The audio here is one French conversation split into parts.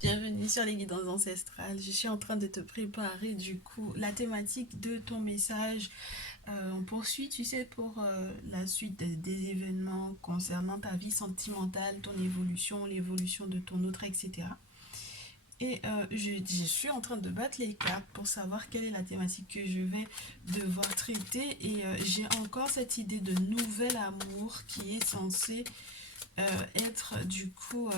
Bienvenue sur les guidances ancestrales. Je suis en train de te préparer du coup la thématique de ton message. On poursuit, tu sais, pour la suite des événements concernant ta vie sentimentale, ton évolution, l'évolution de ton autre, etc. Et je suis en train de battre les cartes pour savoir quelle est la thématique que je vais devoir traiter. Et j'ai encore cette idée de nouvel amour qui est censé être du coup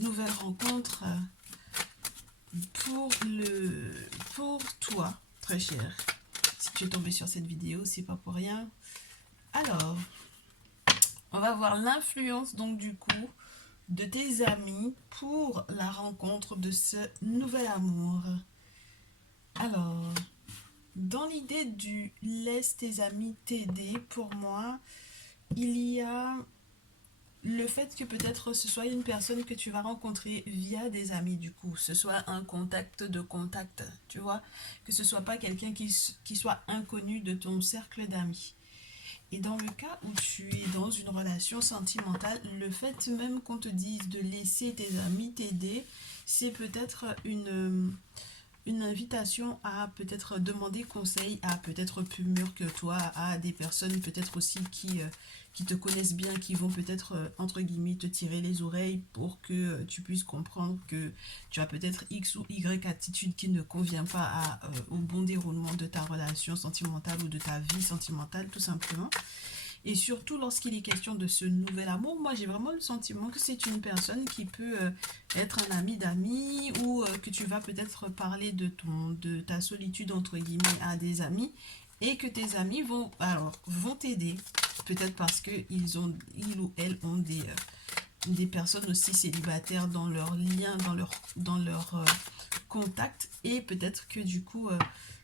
nouvelle rencontre pour le pour toi, très cher. Si tu es tombé sur cette vidéo, c'est pas pour rien. Alors, on va voir l'influence donc du coup de tes amis pour la rencontre de ce nouvel amour. Alors, dans l'idée du laisse tes amis t'aider, pour moi, il y a le fait que peut-être ce soit une personne que tu vas rencontrer via des amis du coup, ce soit un contact de contact, tu vois, que ce soit pas quelqu'un qui soit inconnu de ton cercle d'amis. Et dans le cas où tu es dans une relation sentimentale, le fait même qu'on te dise de laisser tes amis t'aider, c'est peut-être une invitation à peut-être demander conseil à peut-être plus mûr que toi, à des personnes peut-être aussi qui te connaissent bien, qui vont peut-être, entre guillemets, te tirer les oreilles pour que tu puisses comprendre que tu as peut-être X ou Y attitude qui ne convient pas au bon déroulement de ta relation sentimentale ou de ta vie sentimentale, tout simplement. Et surtout lorsqu'il est question de ce nouvel amour, moi j'ai vraiment le sentiment que c'est une personne qui peut être un ami d'amis ou que tu vas peut-être parler de ta solitude entre guillemets à des amis et que tes amis vont t'aider. Peut-être parce que ils ou elles ont des personnes aussi célibataires dans leur lien, dans leur contact et peut-être que du coup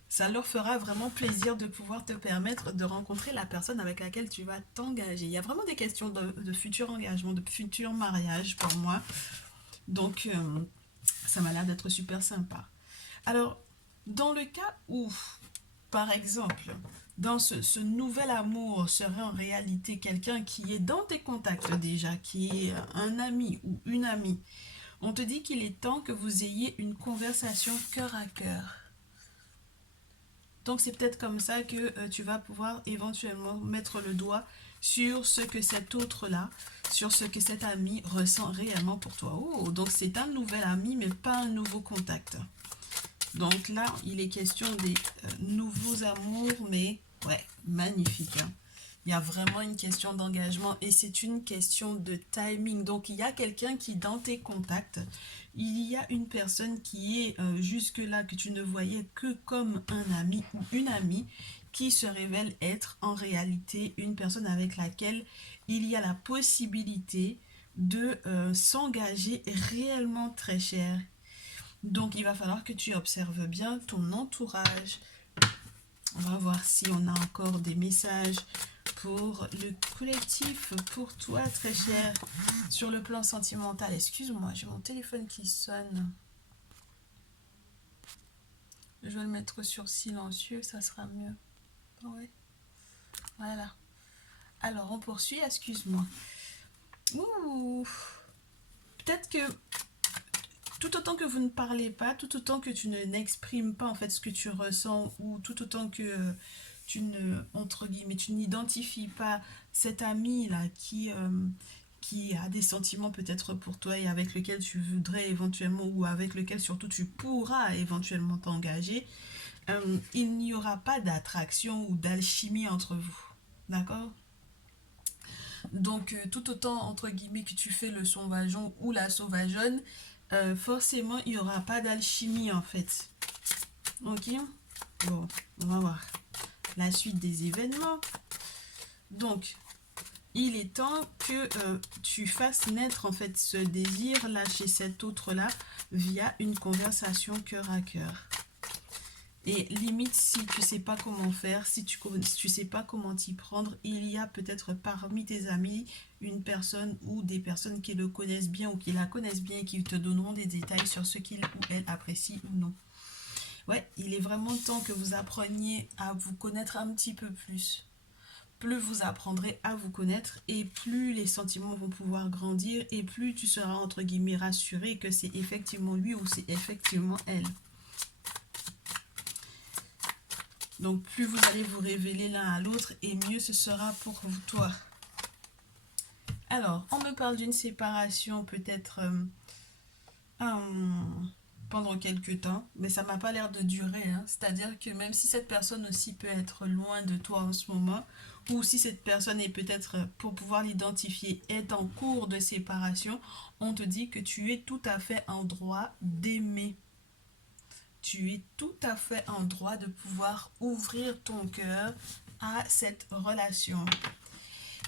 ça leur fera vraiment plaisir de pouvoir te permettre de rencontrer la personne avec laquelle tu vas t'engager. Il y a vraiment des questions de futur engagement, de futur mariage pour moi. Donc, ça m'a l'air d'être super sympa. Alors, dans le cas où, par exemple, dans ce nouvel amour serait en réalité quelqu'un qui est dans tes contacts déjà, qui est un ami ou une amie, on te dit qu'il est temps que vous ayez une conversation cœur à cœur. Donc c'est peut-être comme ça que tu vas pouvoir éventuellement mettre le doigt sur ce que cet autre-là, sur ce que cet ami ressent réellement pour toi. Oh, donc c'est un nouvel ami, mais pas un nouveau contact. Donc là, il est question des nouveaux amours, mais ouais, magnifique, hein. Il y a vraiment une question d'engagement et c'est une question de timing. Donc il y a quelqu'un qui, dans tes contacts, il y a une personne qui est jusque-là que tu ne voyais que comme un ami ou une amie qui se révèle être en réalité une personne avec laquelle il y a la possibilité de s'engager réellement très cher. Donc il va falloir que tu observes bien ton entourage. On va voir si on a encore des messages pour le collectif, pour toi très cher, sur le plan sentimental. Excuse-moi, j'ai mon téléphone qui sonne. Je vais le mettre sur silencieux, ça sera mieux. Ouais, voilà. Alors on poursuit, excuse-moi. Ouh, peut-être que tout autant que vous ne parlez pas, tout autant que tu n'exprimes pas en fait ce que tu ressens, ou tout autant que tu ne, entre guillemets, tu n'identifies pas cet ami là qui a des sentiments peut-être pour toi et avec lequel tu voudrais éventuellement, ou avec lequel surtout tu pourras éventuellement t'engager, il n'y aura pas d'attraction ou d'alchimie entre vous. D'accord? Donc, tout autant, entre guillemets, que tu fais le sauvageon ou la sauvageonne, forcément, il n'y aura pas d'alchimie, en fait. Ok? Bon, on va voir la suite des événements. Donc, il est temps que tu fasses naître, en fait, ce désir-là chez cet autre-là via une conversation cœur à cœur. Et limite, si tu sais pas comment faire, si tu sais pas comment t'y prendre, il y a peut-être parmi tes amis une personne ou des personnes qui le connaissent bien ou qui la connaissent bien et qui te donneront des détails sur ce qu'il ou elle apprécie ou non. Ouais, il est vraiment temps que vous appreniez à vous connaître un petit peu plus. plus vous apprendrez à vous connaître et plus les sentiments vont pouvoir grandir et plus tu seras entre guillemets rassuré que c'est effectivement lui ou c'est effectivement elle. Donc plus vous allez vous révéler l'un à l'autre et mieux ce sera pour toi. Alors, on me parle d'une séparation peut-être pendant quelques temps, mais ça m'a pas l'air de durer, hein. C'est-à-dire que même si cette personne aussi peut être loin de toi en ce moment, ou si cette personne est peut-être, pour pouvoir l'identifier, est en cours de séparation, on te dit que tu es tout à fait en droit d'aimer. Tu es tout à fait en droit de pouvoir ouvrir ton cœur à cette relation.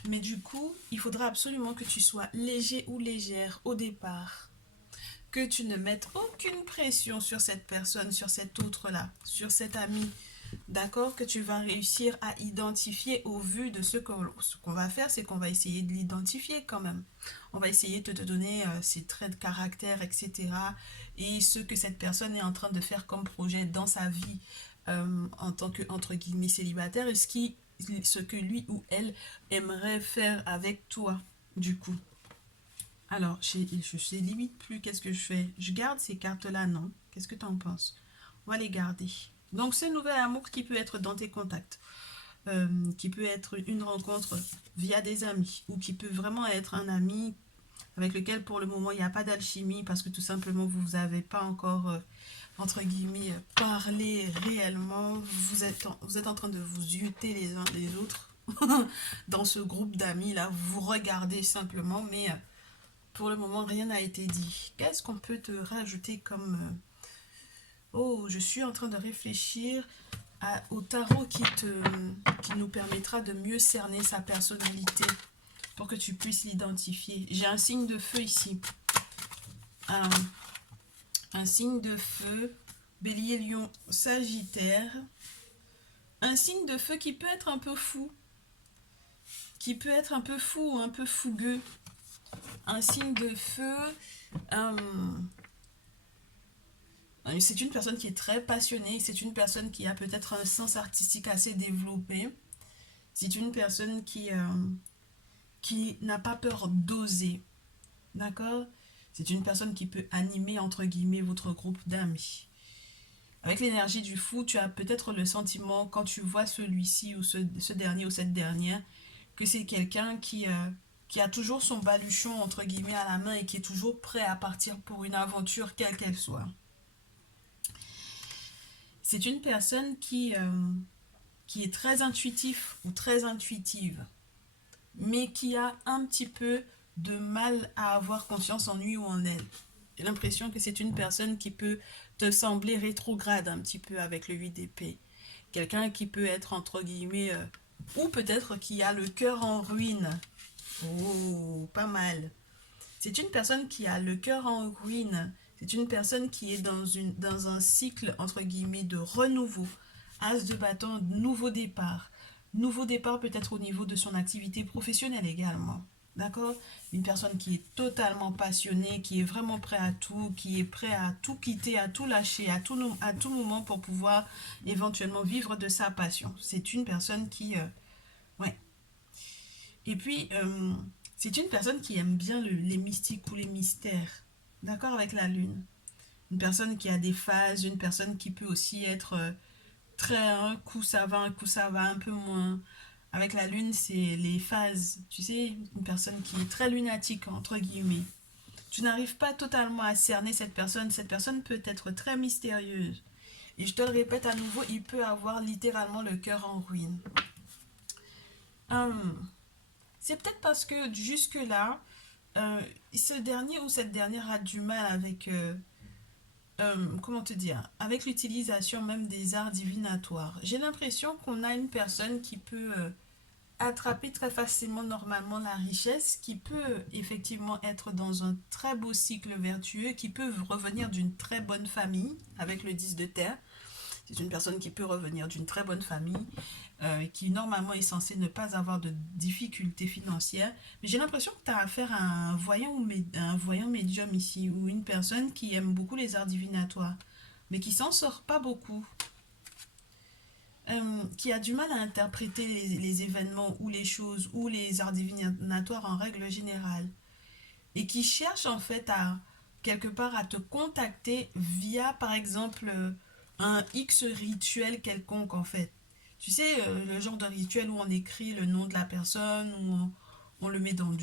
Mais du coup, il faudra absolument que tu sois léger ou légère au départ. Que tu ne mettes aucune pression sur cette personne, sur cet autre-là, sur cet ami. D'accord? Que tu vas réussir à identifier au vu de ce qu'on va faire, c'est qu'on va essayer de l'identifier quand même. On va essayer de te donner ses traits de caractère, etc. Et ce que cette personne est en train de faire comme projet dans sa vie en tant que, entre guillemets, célibataire et ce que lui ou elle aimerait faire avec toi, du coup. Alors, je sais limite plus qu'est-ce que je fais. Je garde ces cartes-là, non? Qu'est-ce que tu en penses? On va les garder. Donc, ce nouvel amour qui peut être dans tes contacts, qui peut être une rencontre via des amis, ou qui peut vraiment être un ami avec lequel pour le moment il n'y a pas d'alchimie parce que tout simplement vous n'avez pas encore, entre guillemets, parlé réellement. Vous êtes en train de vous huter les uns les autres dans ce groupe d'amis là. Vous regardez simplement, mais pour le moment rien n'a été dit. Qu'est-ce qu'on peut te rajouter comme... Oh, je suis en train de réfléchir au tarot qui nous permettra de mieux cerner sa personnalité pour que tu puisses l'identifier. J'ai un signe de feu ici. Un signe de feu, Bélier, Lion, Sagittaire. Un signe de feu qui peut être un peu fou. Qui peut être un peu fou ou un peu fougueux. Un signe de feu... c'est une personne qui est très passionnée. C'est une personne qui a peut-être un sens artistique assez développé. C'est une personne qui n'a pas peur d'oser. D'accord? C'est une personne qui peut animer, entre guillemets, votre groupe d'amis. Avec l'énergie du fou, tu as peut-être le sentiment, quand tu vois celui-ci ou ce dernier ou cette dernière, que c'est quelqu'un qui a toujours son baluchon, entre guillemets, à la main et qui est toujours prêt à partir pour une aventure, quelle qu'elle soit. C'est une personne qui est très intuitif ou très intuitive, mais qui a un petit peu de mal à avoir confiance en lui ou en elle. J'ai l'impression que c'est une personne qui peut te sembler rétrograde un petit peu avec le 8 d'épée. Quelqu'un qui peut être entre guillemets, ou peut-être qui a le cœur en ruine. Oh, pas mal. C'est une personne qui a le cœur en ruine. C'est une personne qui est dans un cycle entre guillemets de renouveau. As de bâton, nouveau départ. Nouveau départ peut-être au niveau de son activité professionnelle également. D'accord? Une personne qui est totalement passionnée, qui est vraiment prêt à tout, qui est prêt à tout quitter, à tout lâcher, à tout moment pour pouvoir éventuellement vivre de sa passion. C'est une personne qui... ouais. Et puis, c'est une personne qui aime bien les mystiques ou les mystères. D'accord? Avec la lune. Une personne qui a des phases, une personne qui peut aussi être... très, un coup ça va, un coup ça va un peu moins. Avec la lune, c'est les phases. Tu sais, une personne qui est très lunatique, entre guillemets. Tu n'arrives pas totalement à cerner cette personne. Cette personne peut être très mystérieuse. Et je te le répète à nouveau, il peut avoir littéralement le cœur en ruine. C'est peut-être parce que jusque-là, ce dernier ou cette dernière a du mal avec... comment te dire, avec l'utilisation même des arts divinatoires. J'ai l'impression qu'on a une personne qui peut attraper très facilement normalement la richesse, qui peut effectivement être dans un très beau cycle vertueux, qui peut revenir d'une très bonne famille avec le 10 de terre. C'est une personne qui peut revenir d'une très bonne famille, qui normalement est censée ne pas avoir de difficultés financières. Mais j'ai l'impression que tu as affaire à un voyant médium ici, ou une personne qui aime beaucoup les arts divinatoires, mais qui s'en sort pas beaucoup. qui a du mal à interpréter les événements ou les choses ou les arts divinatoires en règle générale et qui cherche en fait à quelque part à te contacter via par exemple un X rituel quelconque en fait. Tu sais, le genre de rituel où on écrit le nom de la personne, où on le met dans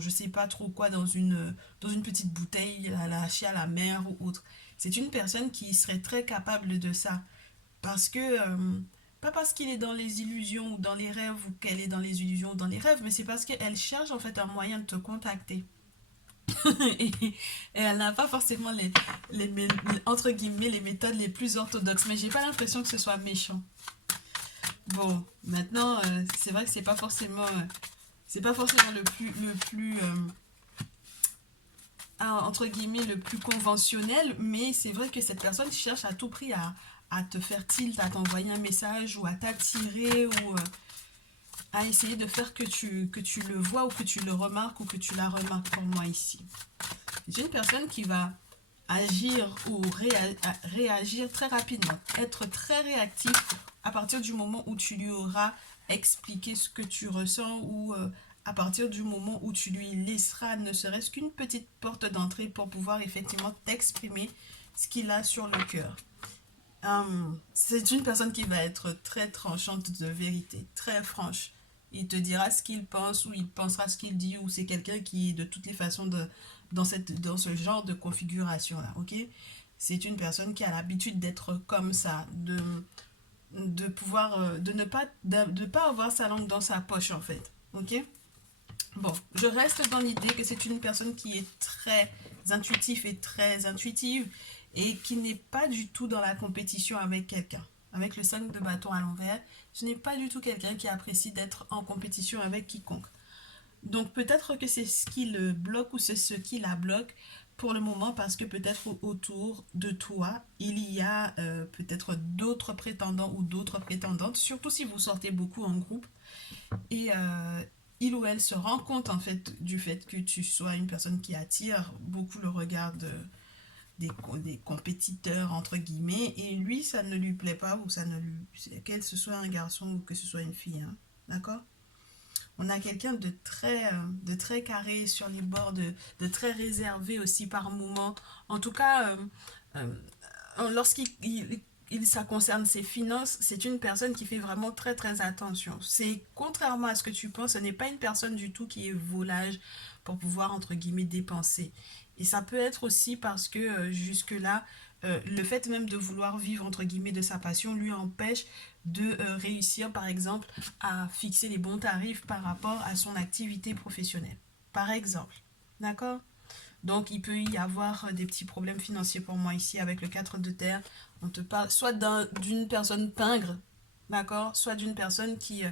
je sais pas trop quoi, dans une petite bouteille à lâcher à la mer ou autre. C'est une personne qui serait très capable de ça. Parce que, pas parce qu'il est dans les illusions ou dans les rêves ou qu'elle est dans les illusions ou dans les rêves, mais c'est parce qu'elle cherche en fait un moyen de te contacter. et elle n'a pas forcément entre guillemets, les méthodes les plus orthodoxes. Mais j'ai pas l'impression que ce soit méchant. Bon, maintenant, c'est vrai que c'est pas forcément entre guillemets, le plus conventionnel, mais c'est vrai que cette personne cherche à tout prix à te faire tilt, à t'envoyer un message ou à t'attirer ou à essayer de faire que tu le vois ou que tu le remarques ou que tu la remarques pour moi ici. C'est une personne qui va agir ou réagir très rapidement, être très réactif à partir du moment où tu lui auras expliqué ce que tu ressens ou à partir du moment où tu lui laisseras ne serait-ce qu'une petite porte d'entrée pour pouvoir effectivement t'exprimer ce qu'il a sur le cœur. C'est une personne qui va être très tranchante de vérité, très franche. Il te dira ce qu'il pense ou il pensera ce qu'il dit ou c'est quelqu'un qui est de toutes les façons dans ce genre de configuration-là, ok? C'est une personne qui a l'habitude d'être comme ça, de pouvoir, de pas avoir sa langue dans sa poche en fait, ok? Bon, je reste dans l'idée que c'est une personne qui est très intuitive et très intuitive et qui n'est pas du tout dans la compétition avec quelqu'un. Avec le 5 de bâton à l'envers, ce n'est pas du tout quelqu'un qui apprécie d'être en compétition avec quiconque. Donc peut-être que c'est ce qui le bloque ou c'est ce qui la bloque pour le moment parce que peut-être autour de toi, il y a peut-être d'autres prétendants ou d'autres prétendantes, surtout si vous sortez beaucoup en groupe. Et il ou elle se rend compte en fait du fait que tu sois une personne qui attire beaucoup le regard des compétiteurs entre guillemets et lui ça ne lui plaît pas ou ça ne lui qu'elle ce soit un garçon ou que ce soit une fille, hein. D'accord? On a quelqu'un de très carré sur les bords, de très réservé aussi par moment. En tout cas, ça concerne ses finances, c'est une personne qui fait vraiment très très attention. C'est contrairement à ce que tu penses, ce n'est pas une personne du tout qui est volage pour pouvoir entre guillemets dépenser. Et ça peut être aussi parce que jusque-là, le fait même de vouloir vivre entre guillemets de sa passion lui empêche de réussir par exemple à fixer les bons tarifs par rapport à son activité professionnelle. Par exemple. D'accord? Donc, il peut y avoir des petits problèmes financiers pour moi ici avec le 4 de terre. On te parle soit d'une personne pingre, d'accord? Soit d'une personne qui,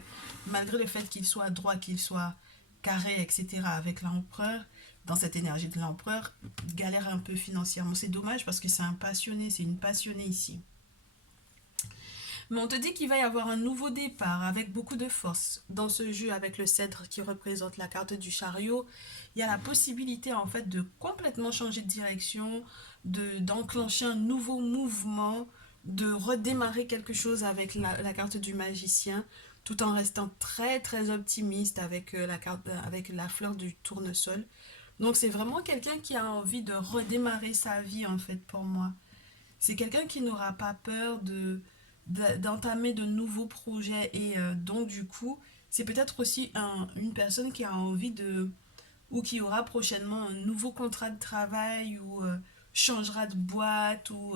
malgré le fait qu'il soit droit, qu'il soit carré, etc., avec l'empereur, dans cette énergie de l'empereur, galère un peu financièrement. C'est dommage parce que c'est un passionné, c'est une passionnée ici. Mais on te dit qu'il va y avoir un nouveau départ avec beaucoup de force. Dans ce jeu avec le cèdre qui représente la carte du chariot, il y a la possibilité en fait de complètement changer de direction, d'enclencher un nouveau mouvement, de redémarrer quelque chose avec la carte du magicien, tout en restant très très optimiste avec avec la fleur du tournesol. Donc c'est vraiment quelqu'un qui a envie de redémarrer sa vie en fait pour moi. C'est quelqu'un qui n'aura pas peur d'entamer de nouveaux projets et donc du coup c'est peut-être aussi une personne qui a envie de ou qui aura prochainement un nouveau contrat de travail ou changera de boîte ou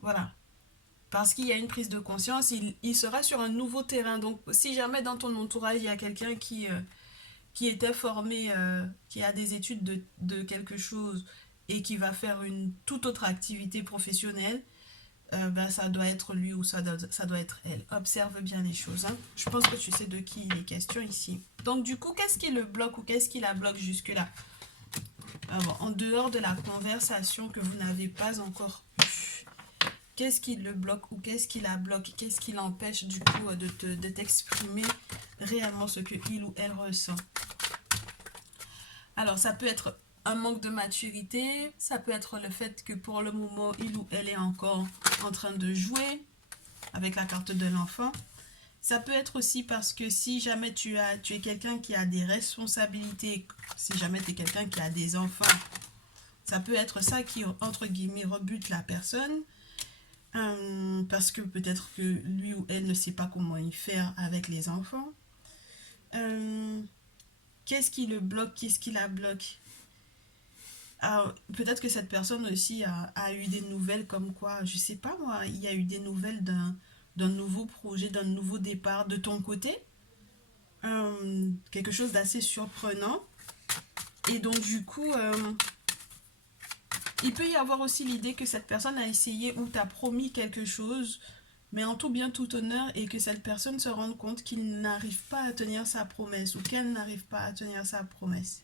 voilà parce qu'il y a une prise de conscience il sera sur un nouveau terrain donc si jamais dans ton entourage il y a quelqu'un qui était formé qui a des études de quelque chose et qui va faire une toute autre activité professionnelle ben, ça doit être lui ou ça doit être elle. Observe bien les choses, hein. Je pense que tu sais de qui il est question ici. Donc du coup, qu'est-ce qui le bloque ou qu'est-ce qui la bloque jusque-là? Alors, en dehors de la conversation que vous n'avez pas encore eue, qu'est-ce qui le bloque ou qu'est-ce qui la bloque? Qu'est-ce qui l'empêche du coup de t'exprimer réellement ce que il ou elle ressent? Alors, ça peut être un manque de maturité, ça peut être le fait que pour le moment, il ou elle est encore en train de jouer, avec la carte de l'enfant. Ça peut être aussi parce que si jamais tu es quelqu'un qui a des responsabilités, si jamais tu es quelqu'un qui a des enfants, ça peut être ça qui, entre guillemets, rebute la personne. Parce que peut-être que lui ou elle ne sait pas comment y faire avec les enfants. Qu'est-ce qui le bloque? Qu'est-ce qui la bloque? Peut-être que cette personne aussi a eu des nouvelles comme quoi, je sais pas moi, il y a eu des nouvelles d'un nouveau projet, d'un nouveau départ de ton côté. Quelque chose d'assez surprenant. Et donc du coup, il peut y avoir aussi l'idée que cette personne a essayé ou t'a promis quelque chose, mais en tout bien tout honneur, et que cette personne se rende compte qu'il n'arrive pas à tenir sa promesse ou qu'elle n'arrive pas à tenir sa promesse.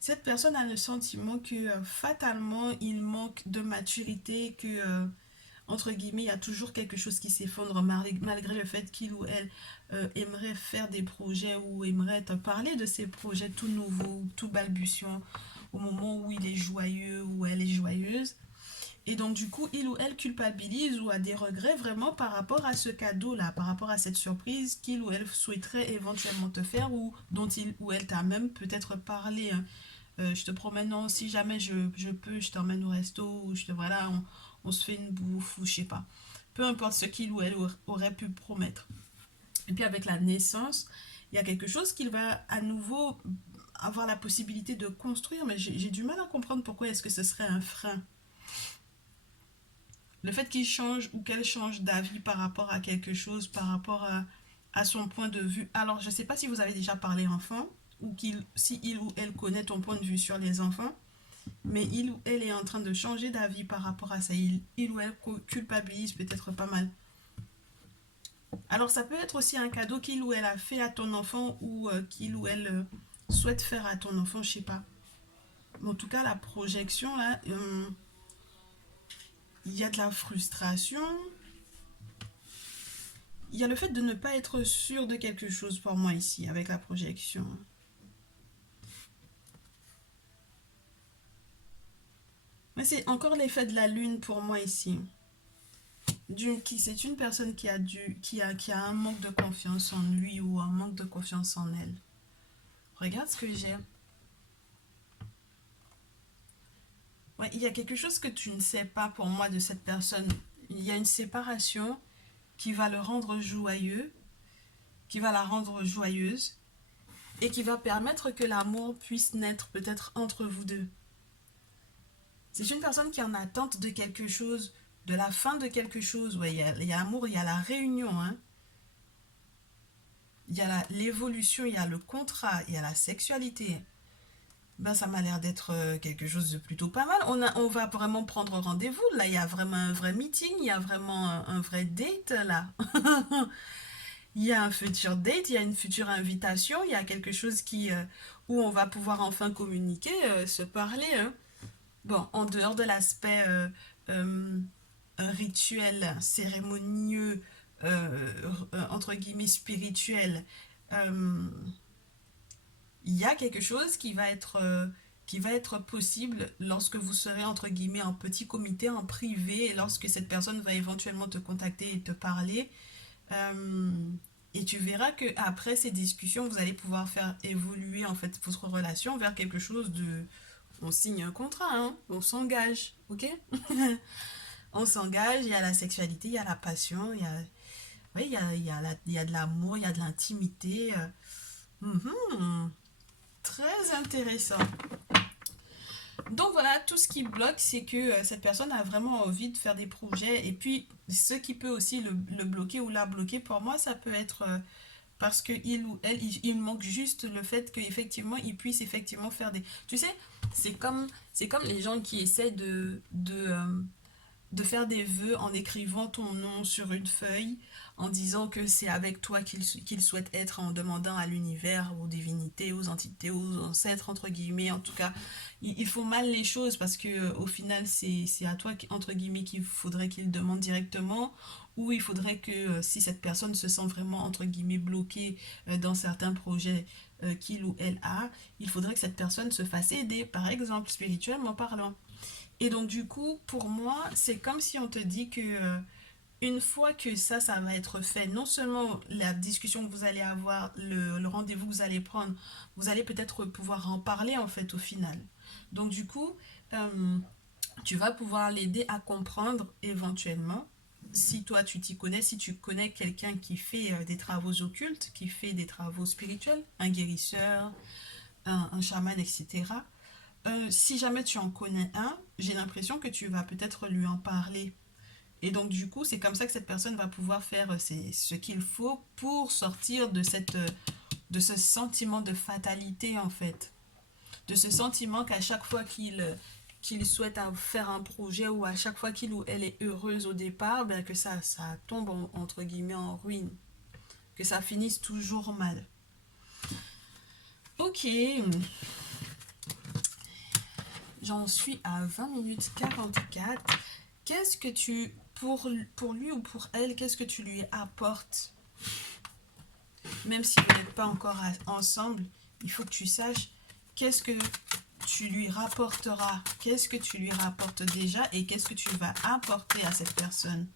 Cette personne a le sentiment que fatalement il manque de maturité, que entre guillemets il y a toujours quelque chose qui s'effondre malgré le fait qu'il ou elle aimerait faire des projets ou aimerait te parler de ces projets tout nouveaux, tout balbutiants, au moment où il est joyeux ou elle est joyeuse. Et donc du coup, il ou elle culpabilise ou a des regrets vraiment par rapport à ce cadeau-là, par rapport à cette surprise qu'il ou elle souhaiterait éventuellement te faire ou dont il ou elle t'a même peut-être parlé. Je te promets, non, si jamais je peux, je t'emmène au resto ou voilà, on se fait une bouffe ou je sais pas. Peu importe ce qu'il ou elle aurait pu promettre. Et puis avec la naissance, il y a quelque chose qu'il va à nouveau avoir la possibilité de construire, mais j'ai du mal à comprendre pourquoi est-ce que ce serait un frein. Le fait qu'il change ou qu'elle change d'avis par rapport à quelque chose, par rapport à son point de vue. Alors, je ne sais pas si vous avez déjà parlé enfant, ou si il ou elle connaît ton point de vue sur les enfants, mais il ou elle est en train de changer d'avis par rapport à ça. Il ou elle culpabilise peut-être pas mal. Alors, ça peut être aussi un cadeau qu'il ou elle a fait à ton enfant ou qu'il ou elle souhaite faire à ton enfant, je sais pas. En tout cas, la projection, là, il y a de la frustration. Il y a le fait de ne pas être sûr de quelque chose pour moi ici, avec la projection. Mais c'est encore l'effet de la lune pour moi ici. C'est une personne qui a un manque de confiance en lui ou un manque de confiance en elle. Regarde ce que j'ai. Ouais, il y a quelque chose que tu ne sais pas pour moi de cette personne. Il y a une séparation qui va le rendre joyeux, qui va la rendre joyeuse et qui va permettre que l'amour puisse naître peut-être entre vous deux. C'est une personne qui est en attente de quelque chose, de la fin de quelque chose. Ouais, il y a l'amour, il y a la réunion, hein. Il y a l'évolution, il y a le contrat, il y a la sexualité. Ben, ça m'a l'air d'être quelque chose de plutôt pas mal. On va vraiment prendre rendez-vous. Là, il y a vraiment un vrai meeting, il y a vraiment un vrai date, là. Il y a un futur date, il y a une future invitation, il y a quelque chose où on va pouvoir enfin communiquer, se parler, hein. Bon, en dehors de l'aspect euh, rituel, cérémonieux, entre guillemets spirituel, euh, il y a quelque chose qui va être possible lorsque vous serez entre guillemets en petit comité, en privé, et lorsque cette personne va éventuellement te contacter et te parler. Euh, et tu verras que après ces discussions, vous allez pouvoir faire évoluer en fait votre relation vers quelque chose de... On signe un contrat, hein, on s'engage, ok. On s'engage, il y a la sexualité, il y a la passion, il y a, ouais, il y a de l'amour, il y a de l'intimité. Très intéressant. Donc voilà, tout ce qui bloque, c'est que cette personne a vraiment envie de faire des projets. Et puis, ce qui peut aussi le bloquer ou la bloquer, pour moi, ça peut être parce qu'il ou elle, il manque juste le fait qu'effectivement, il puisse effectivement faire des... Tu sais, c'est comme les gens qui essaient de faire des vœux en écrivant ton nom sur une feuille, en disant que c'est avec toi qu'il souhaite être, en demandant à l'univers, aux divinités, aux entités, aux ancêtres, entre guillemets. En tout cas, ils font mal les choses parce que au final, c'est à toi, entre guillemets, qu'il faudrait qu'ils demandent directement, ou il faudrait que si cette personne se sent vraiment, entre guillemets, bloquée dans certains projets qu'il ou elle a, il faudrait que cette personne se fasse aider, par exemple, spirituellement parlant. Et donc du coup, pour moi, c'est comme si on te dit que Une fois que ça va être fait, non seulement la discussion que vous allez avoir, le rendez-vous que vous allez prendre, vous allez peut-être pouvoir en parler en fait au final. Donc du coup, euh, tu vas pouvoir l'aider à comprendre éventuellement, si toi tu t'y connais, si tu connais quelqu'un qui fait des travaux occultes, qui fait des travaux spirituels, un guérisseur, un chaman, etc. Si jamais tu en connais un, j'ai l'impression que tu vas peut-être lui en parler. Et donc du coup, c'est comme ça que cette personne va pouvoir faire ce qu'il faut pour sortir de ce sentiment de fatalité en fait. De ce sentiment qu'à chaque fois qu'il souhaite faire un projet ou à chaque fois qu'il ou elle est heureuse au départ, ben que ça tombe entre guillemets en ruine. Que ça finisse toujours mal. Ok, j'en suis à 20 minutes 44. Qu'est-ce que pour lui ou pour elle, qu'est-ce que tu lui apportes? Même si vous n'êtes pas encore ensemble, il faut que tu saches qu'est-ce que tu lui rapporteras, qu'est-ce que tu lui rapportes déjà et qu'est-ce que tu vas apporter à cette personne.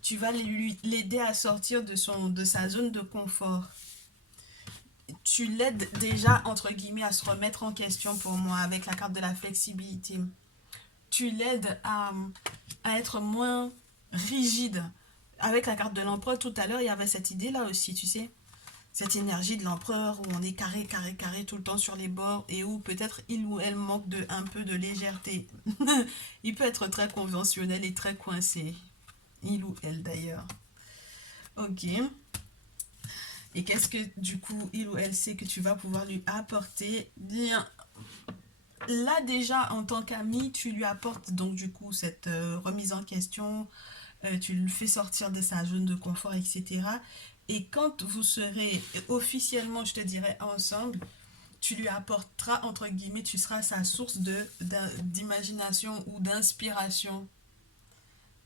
Tu vas l'aider à sortir de sa zone de confort. Tu l'aides déjà, entre guillemets, à se remettre en question pour moi avec la carte de la flexibilité. Tu l'aides à être moins rigide. Avec la carte de l'empereur, tout à l'heure, il y avait cette idée-là aussi, tu sais. Cette énergie de l'empereur où on est carré, carré, carré tout le temps sur les bords et où peut-être il ou elle manque un peu de légèreté. Il peut être très conventionnel et très coincé. Il ou elle d'ailleurs. Ok. Et qu'est-ce que du coup il ou elle sait que tu vas pouvoir lui apporter? Bien, là déjà en tant qu'ami, tu lui apportes donc du coup cette remise en question, tu le fais sortir de sa zone de confort, etc. Et quand vous serez officiellement, je te dirais, ensemble, tu lui apporteras, entre guillemets, tu seras sa source d'imagination ou d'inspiration.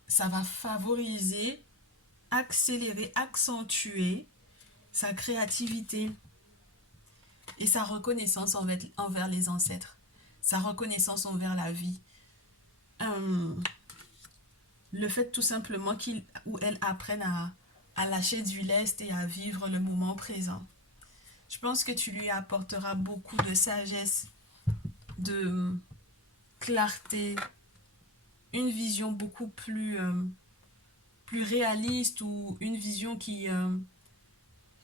Ça va favoriser, accélérer, accentuer sa créativité et sa reconnaissance envers les ancêtres, sa reconnaissance envers la vie. Le fait tout simplement qu'il ou elle apprenne à lâcher du lest et à vivre le moment présent. Je pense que tu lui apporteras beaucoup de sagesse, de clarté, une vision beaucoup plus réaliste ou une vision qui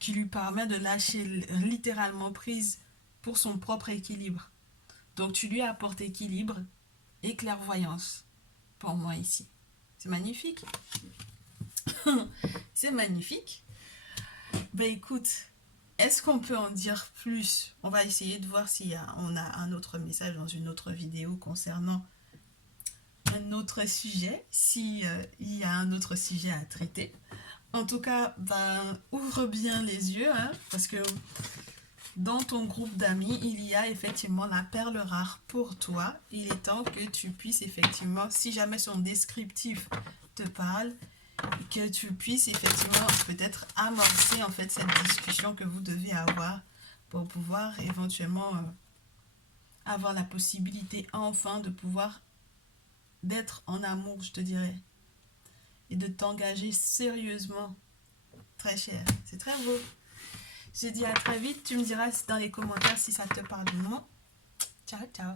lui permet de lâcher littéralement prise pour son propre équilibre. Donc tu lui apportes équilibre et clairvoyance pour moi ici. C'est magnifique. C'est magnifique. Ben écoute, est-ce qu'on peut en dire plus? On va essayer de voir si on a un autre message dans une autre vidéo concernant un autre sujet, si il y a un autre sujet à traiter. En tout cas, ben, ouvre bien les yeux, hein, parce que dans ton groupe d'amis, il y a effectivement la perle rare pour toi. Il est temps que tu puisses effectivement, si jamais son descriptif te parle, que tu puisses effectivement peut-être amorcer en fait cette discussion que vous devez avoir pour pouvoir éventuellement avoir la possibilité enfin de pouvoir d'être en amour, je te dirais, et de t'engager sérieusement. Très cher, c'est très beau. Je dis à très vite, tu me diras dans les commentaires si ça te parle ou non. Ciao, ciao.